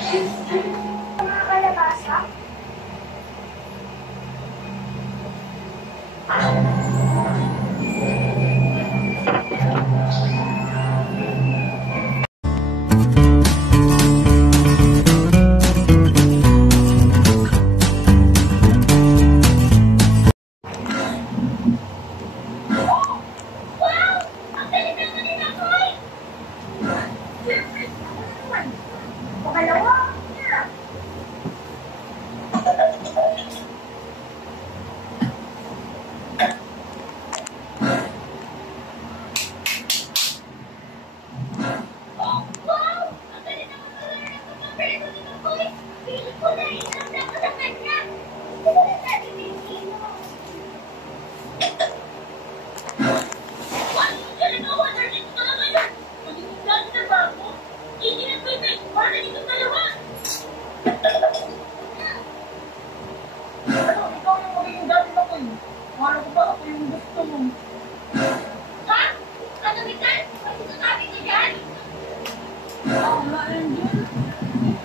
Mga kalabasa?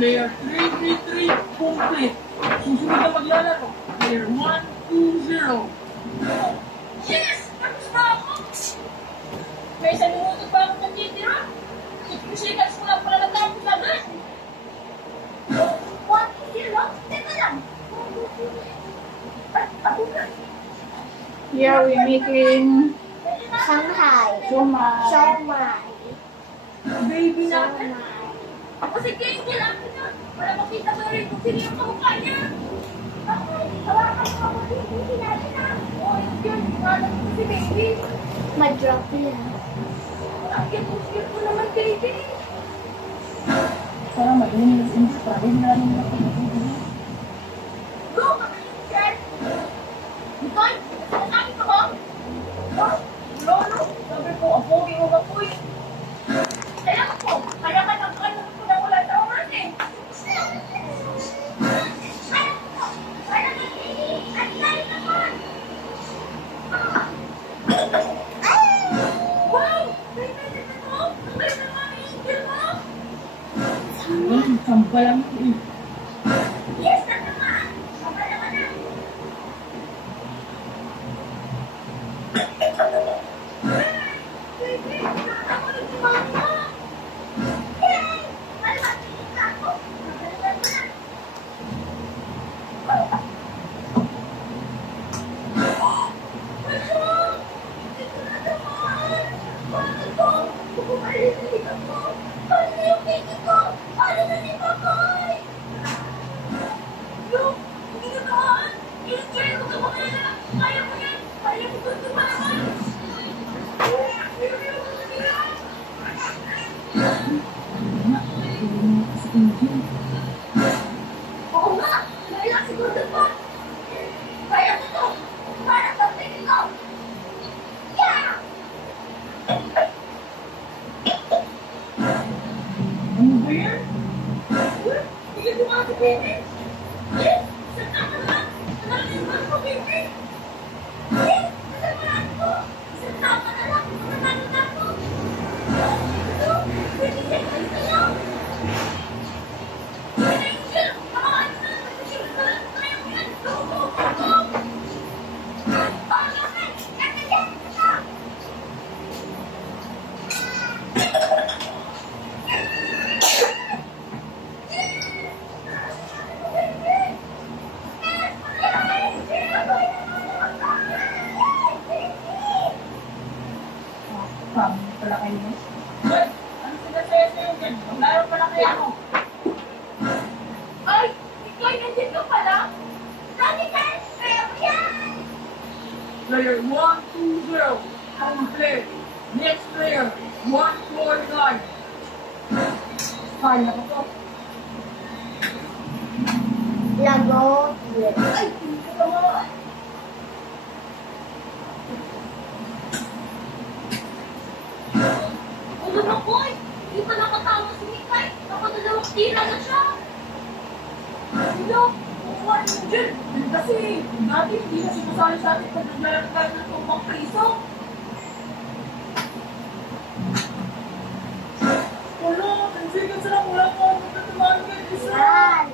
Player 333 complete. Susunod na maglalaro. Player 120. Yes! Tapos na ako! May isang minuto pa ako nagtitira. 60 seconds ko lang pala natapos agad. 1-0? Teka lang. Ako na. Here we making Shanghai. Siomai. Siomai. Baby natin. Ako si Kenji lang na. Para makita mo rin kung sino yung kamukha niya. Ay, hawakan mo ako rin. Hindi natin na. O, yun. Hawakan mo si baby. Ma-drop yan. Ang cute mo naman, baby. Parang mainit. Parang namin na pinag-ibig. Go, kamayin, sir. Nicole, sinasabi ko ba? Lolo, sabi ko, apoy o apoy. Kaya ko, kaya ka nagkaroon ko na wala sa oras eh. Kaya ko, kaya ka ang lahat naman. Wow! May pwede na to? May naman angel mo? Sampal lang. Yes, na naman. Sabay naman na. Baby, ako na si Mama. Yay! Malapit na ako. Malapit na. Ito na naman. Paano to? Kukumalililig ako. Paano na yung baby ko? Paano na ni Pakoy? Yo, hindi na naman. Kaya mo ka makala. Kaya mo yan. Kaya mo gusto pa naman. Oo nga. Kaya siguro pa. Kaya mo to. Para sa tingin ko. Yeah! Ano ba yan? Hindi ko mga si baby. Yes! Saan ka naman? Nalaliman ko, baby. Yes! Nalaliman ko. Isang tama na lang. Nanalo na ako. Ito, 20 seconds na lang. Angel, makakaan na. Angel, kaya mo yan. Go, go, go, go. Bakit? Kaya yan. Pang pala kayo. Hoy, ano sinasaya sa'yo dyan? Maglaro pala kaya ako. Ay, ikaw nandiyan ka pala? Radical, kaya mo yan! Player 120 complete. Next player 149. Kaya ko to. Lago. Ay, hindi ka naman. Ulo mo, boy! Hindi pa nakatama si Mikay. Nakadalawang tira na siya. Sino? Kukuha niyo dyan. Kasi dati hindi na sinasali sa atin pag naglalaro tayo ng tumpang piso. Wala, 10 seconds lang. Wala pa ako magtatamaan ngayon. Yan.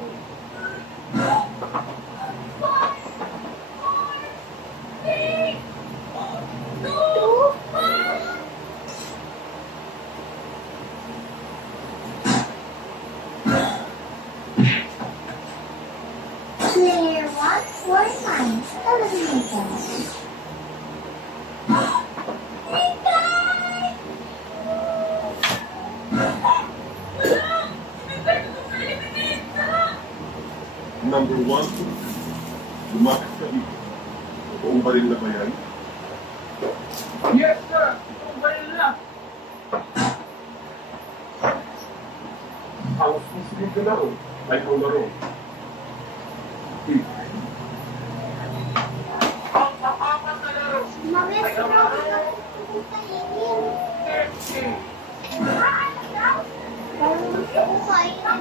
Player 1, 4 times. Eliminated. Number 1, lumapit ka dito. Totoong baril na ba yan? Yes, sir. Itong baril na. Ang susunod na laro ay ang laro. Ang pang-apat na laro. Mami, sinabi ka kainin. 13. Parang gusto ko kainin na.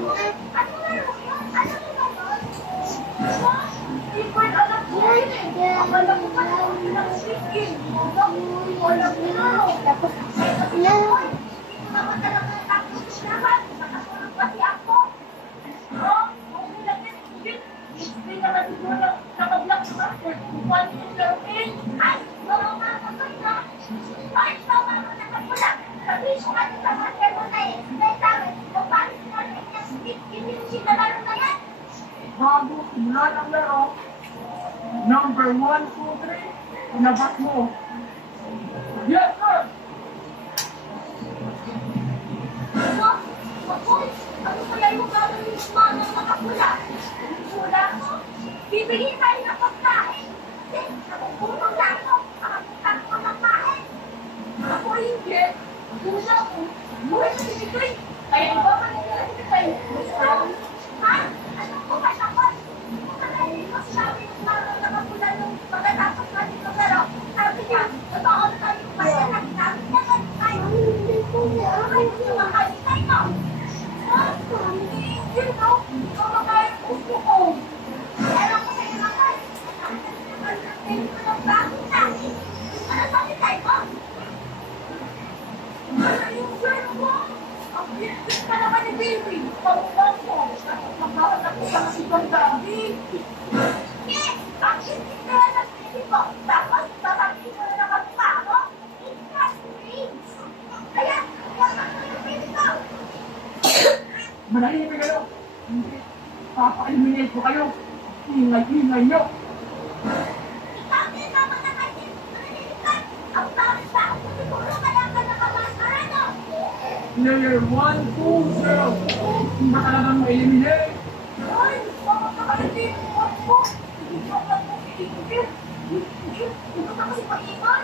Tapos, yan. Bago simulan ang laro, number 1, 2, 3, ilabas mo. Yes, sir! Bibigyan tayo ng pagkain. Kasi nakukulong lang ako. Nakakutang ko ng kain. Ako hindi. Una ko, buhay na sinitoy. Kaya iba pa nila sinitoy. Ha? Ano po ba siya ko? Kung kanahin ko sinabi ng mga nakapulan nung pagkatapos natin ng laro. Sabi niya, totoo na tayo yung basta namin naman tayo. Ay, kumakain tayo. Hindi, no? Kumakain gusto ko. Pero kung sa'yo naman, ano ng bago natin? Ano sabi tayo? Ano yung girl mo? Ang pinipit ka naman ni baby. Pagkulang mo. Magkakaroon ako sa ibang gabi. Yes! Bakit hindi ka na nagpili ko? Tapos, sasabihin mo na naman pa ako? Industries! Kaya, wala ko yung pili ko! Manahimik kayo. Hindi. Papa-eliminate ko kayo. Ingay-ingay nyo. Ikaw din naman na kasi manilitan! Ang dami pa ako siguro kaya ka nakamasarado! Player 1, 2, 0. Hindi ka naman ma-eliminate. Ay, makakakalitin. Ako. Hindi ka lang mo iigit. Hindi ka kasi mag-iwan!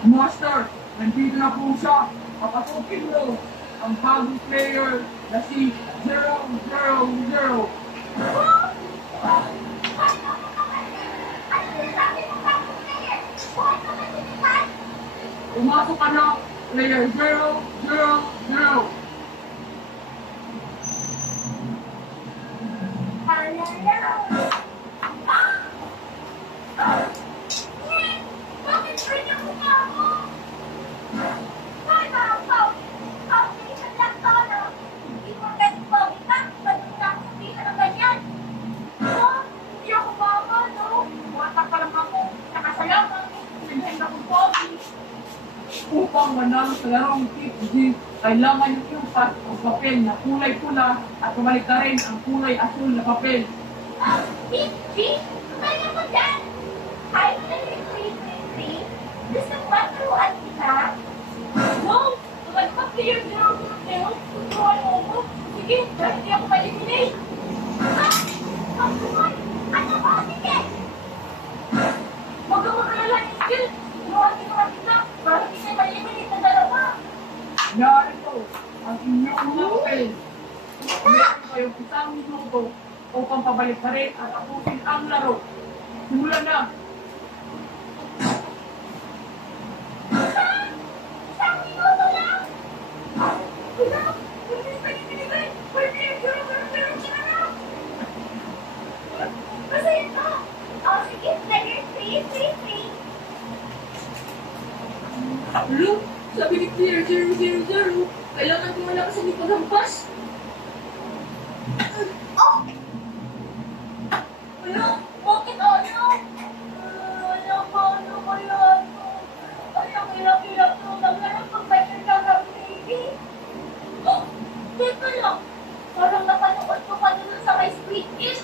Master, nandito na po siya. Papasukin mo ang bagong player na si 000. Pumasok ka na, player 000. Bakit ganyan mo nga ako? Ay, parang foundation lang to, no? Hindi mo pwede pogi ka, ba't mo na ako sabihin ng ganyan? Oh, hindi ako mama, no? Bata pa lang ako, nakasayaman, sinigyan akong pogi. Upang manalo sa larong TG, kailangan yung iupat ang papel na kulay pula at pumalik na rin ang kulay asul na papel. G, kaya mo dyan? Hi, Free. Gusto mo ba turuan kita? No! Kapag pa player 000, tuturuan mo ako. Sige, dahil hindi ako ma-eliminate. Ha? Pagkuhan? Ano ba? Sige! Huwag kang mag-alala, Angel. Turuan kita para hindi kayo ma-eliminate na dalawa. Narito ang inyong mga papel. Meron kayong isang minuto upang pabalik na rin at tapusin ang laro. Simulan na! Isang minuto lang! Wala! Hindi pa ibinigay! Pwede yung 000 siya na! Kasi ito! O sige, player 3. Look! Sabi ni Player 000 Kailangan ko wala kasi dito ng bus. Oh! Wala, bakit ano? Wala pa, ano kaya ano? Ay, ang hirap-hirap nung naglarap pag may naglarap baby. Oh, teka lang. Parang napanood ko pa doon sa may Squid Game.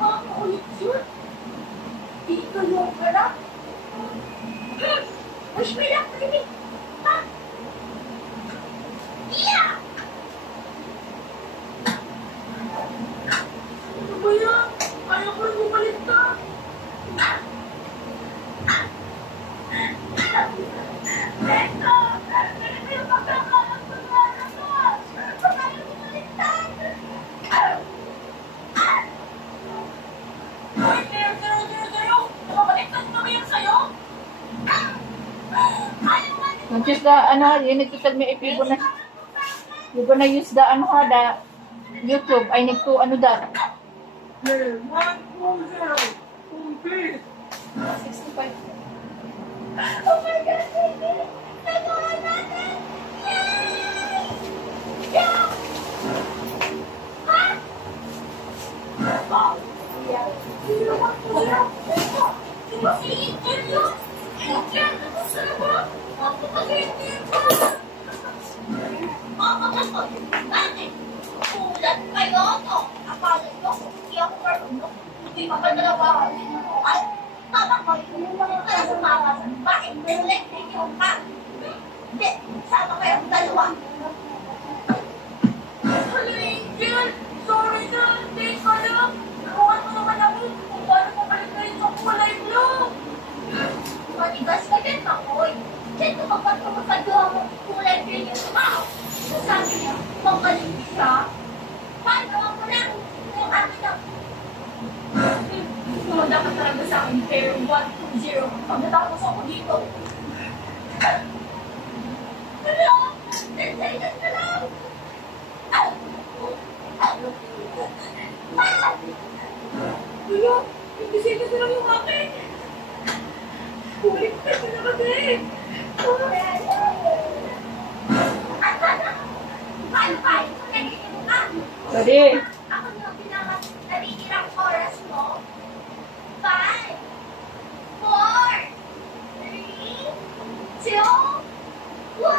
Bakit ulit yun? Dito yung harap. Wish me luck, baby. Ha? Yeah! Ano ba yan? Ayaw ko rin bumalik ka. Teka! Ganito yung pagkakalang ko na ako. Ayaw bumaliktad. Uy, zero. Nakabaliktad na ba yan sa'yo? Ayaw nga din. Just you need to tell me if you're gonna use the YouTube. I need to that. Hey, 120. Complete. 65. Oh my God, baby! Nagawa natin! Yay! Yeah! Ha? Wow! Yeah. Di ba si Angel yun? Angel, ano sa ba? Ako pag-Angel ko! Ate, ulat kayo to. Akala nyo, hindi ako marunong. Hindi pa ka nalawakan ninyo. Ay, tama ko, yung mga kaya sumawasan. Bakit electric yung pa? Hindi, sama kayong dalawa. Hello, Angel! Sorry na, hindi ka lang. Nakuhan mo naman ako kung paano mapalit na yung kulay blue. Matigas ka din, Makoy. Dito magpagpapagawa mo kulay green yung tao. Sabi niya, magaling siya. Paano ako lang? Yung akin na. Sumanda ka talaga sa akin, Fair 120. Pagkatapos ako dito. Hello? Nagsayigas na lang. Hello? Nagsayigas na lang yung akin. Kulit ka na kasi. Ready? Ako yung pinaka-nabigirang oras mo. 5, 4, 3, 2, 1.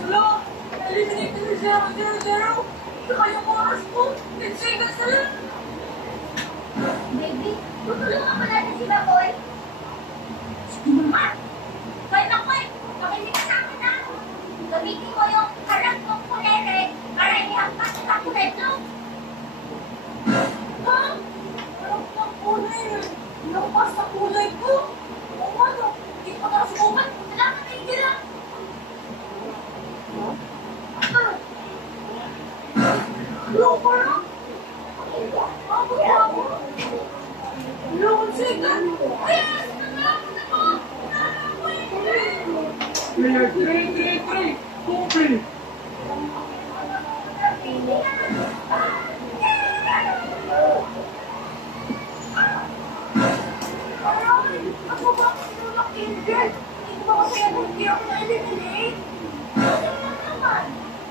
Hello? Eliminate na 0-0-0. Saka yung oras ko. Nagsigas na lang. Baby, tutulungan mo natin si Baboy. Ah! Hoy, Baboy! Makinig ka sa akin na. Gamitin mo yung harap ng kulay red para ihampas sa kulay blue. Ha? Harap ng kulay red? Ihampas sa kulay blue? O ano? Hindi ko nakasubukan. Kailangan na hindi lang. Loko lang. Ako ako. Loko siya. Yes! Nalaman ako. Clear, 3, 3, 3. Complete. Ako ba ako sinulak Angel? Hindi ba kasi hindi ako na-eliminate? Ano naman?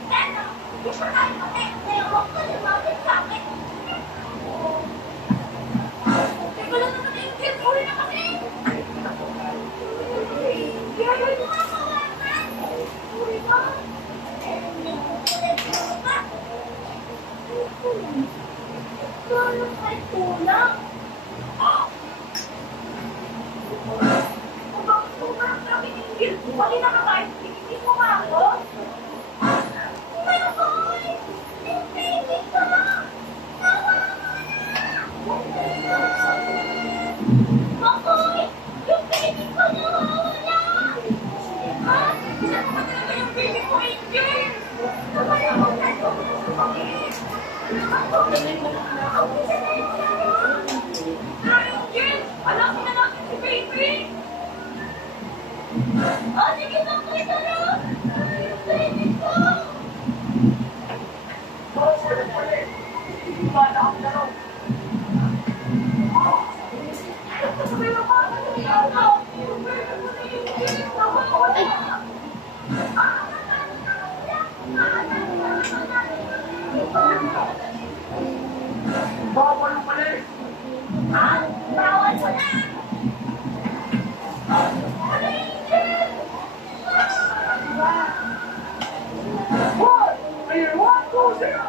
Pero, di pa tayo pati. Kaya huwag ka lumapit sa akin. Teka lang naman Angel. Huli na kasi. Angel, ano nga kawasan? Huli ka. Kulang ay kulang. Sobrang dami ng guilt. Wali na ka ba? Hindi mo ba ako? Makoy! Yung baby ko! Makoy! Yung baby ko nawawala! Ha? Angel, hanapin na natin si baby. Ah, sige na, kita na. Baby ko. Bawal umalis. Ah, bawal mo na. What? Player 1, 2, 0.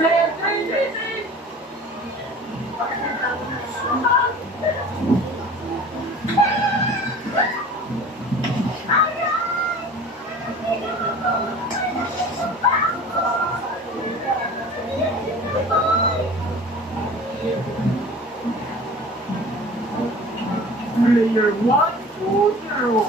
Player 3, 3, 3. Player 1, 2, 0.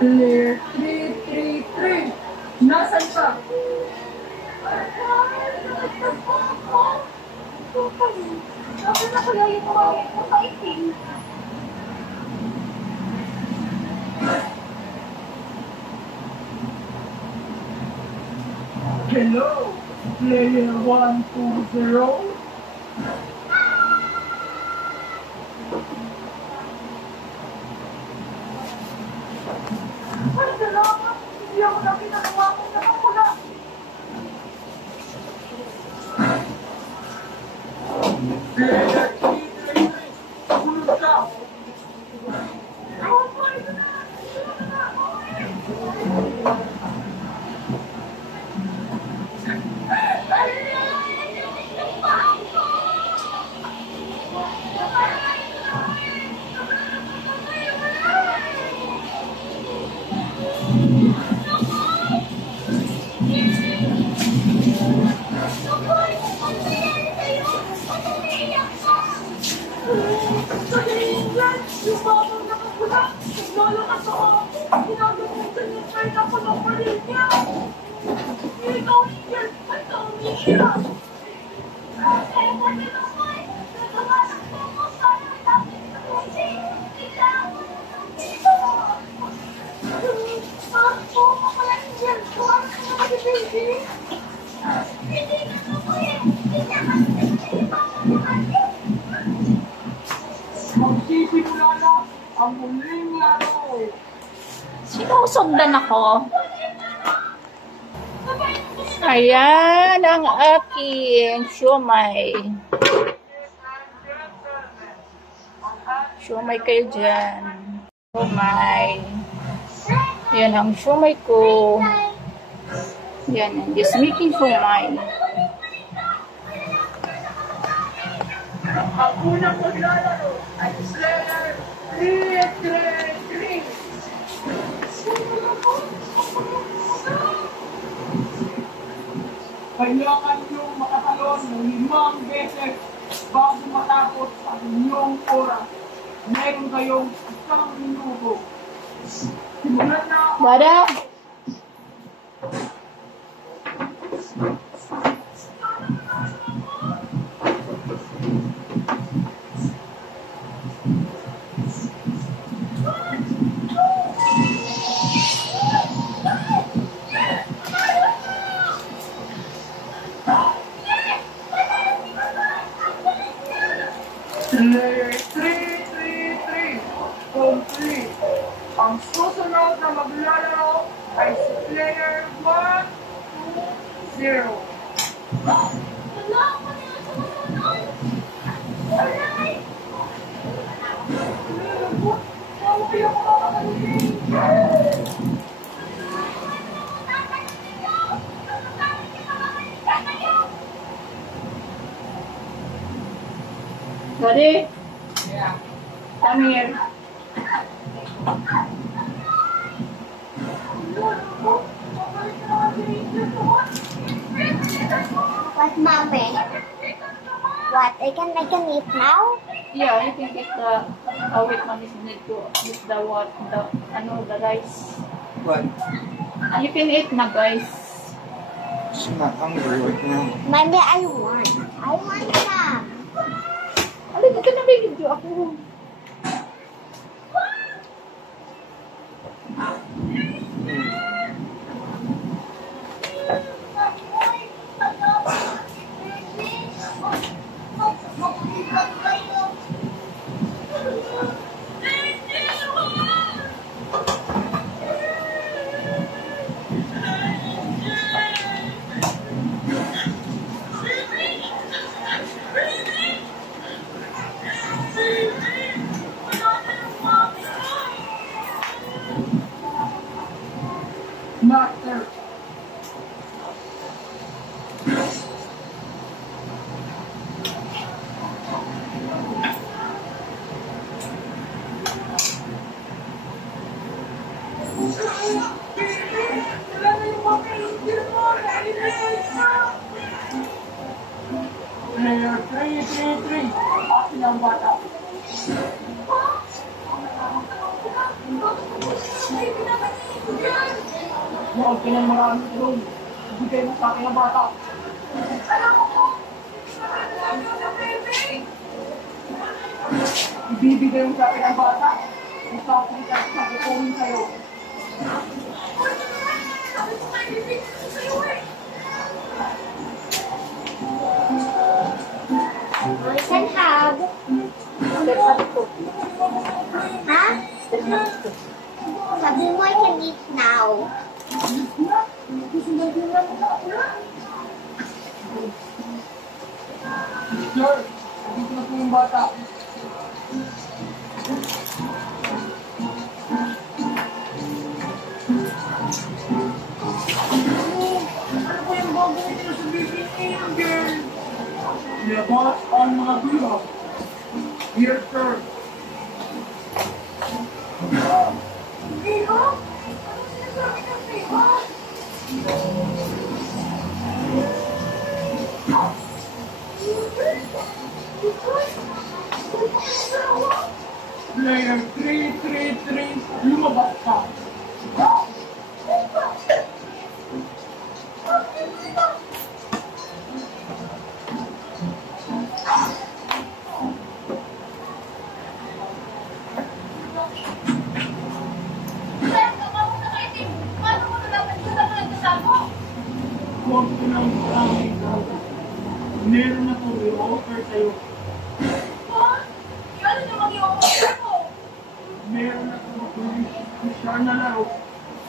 Player 3, 3, 3. Nasaan ka? Bakit na kaya yung mga fighting? Hello, player 1, 2, 0. Ay, salamat! Hindi ako nakita ng mga nakakula. Player 3, 3, 3. Sunod ka. Oh my God! Yung babang nakapula, naglalakas ako. Ginagamutan niya sa ina ko ng palinya. Ikaw, Angel, ba't ka umiiyak? Eh, kasi naman, nagawasan ko mo sana tapos na kasi. Kailangan ko na dito. Oo, pala, Angel. Kawasan ko na si baby. Hindi na ako eh. Hindi na kasi yung babang natin. Magsisimula na ang muling laro. Sinusundan ako. Ayan ang aking siomay. Siomay kayo dyan. Siomay. Yan ang siomay ko. Yan ang gismiking siomay. Ang unang maglalaro ay player 3, 3, 3. Kailangan niyong makatalon ng 5 beses bago matapos ang inyong oras. Meron kayong 1 minuto. Simulan na. Dada! Player 3, 3, 3. Complete. Ang susunod na maglalaro ay si player 1, 2, 0. Wala ako na yung sumusunod. Alay! Maway ako makakalunin. Buddy, come here. What, mommy? What? I can eat now? Yeah, you can get the wait, mommy need to get the what, the rice. What? You can eat na, guys. I'm not hungry right now. Mommy, I want some. Ano, dito na video ako. Master. Player 333. Akin ang bata. Huwag ka ng maraming tulong. Ibigay mo sa akin ang bata. Ibibigay mo sa akin ang bata. Isapin ka sa kukunin sa'yo. I can have. Huh? Sabi mo, I can eat now. Sir, dito na po yung bata. Ano po yung gagawin niyo sa bibigyan ng girl? Labas ang mga biro. Here, sir. Biro? Ano sinasabi ng biro? Player 333, lumabas ka. Huwag ko nang maraming gawin. Meron na po i-offer sa'yo. Meron na po siya na laro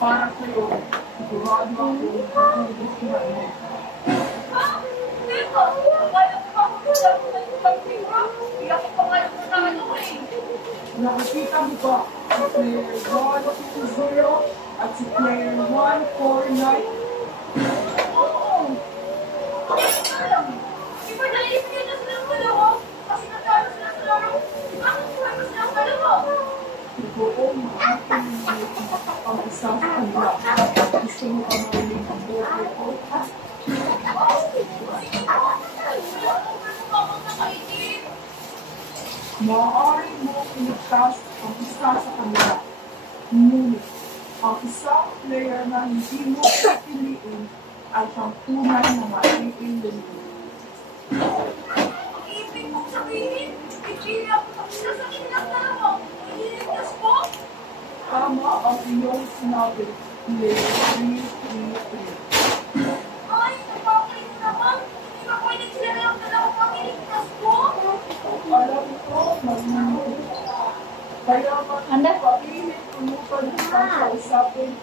para sa'yo. Sigurado ako kung gustuhan mo. Nakikita mo ba si player 120 at si player 149? Siguro ang isa sa kanila. Gusto mo ka marinig ang buhay ko? Maaari mo pinagtas ang isa sa kanila. Ngunit, ang isang player na hindi mo pipiliin ay siyang tunay na maiiling. Ang ibig mong sabihin, hindi ako tapos sa kanilang dalawa. Ililigtas ko? Tama ang iyong sinabi, player 333. Ay, napakalit naman. Hindi ba pwede sila lang dalawang pangiligtas ko? Alam ko, marunong. Kaya Anda? papilit tumupan sa usapin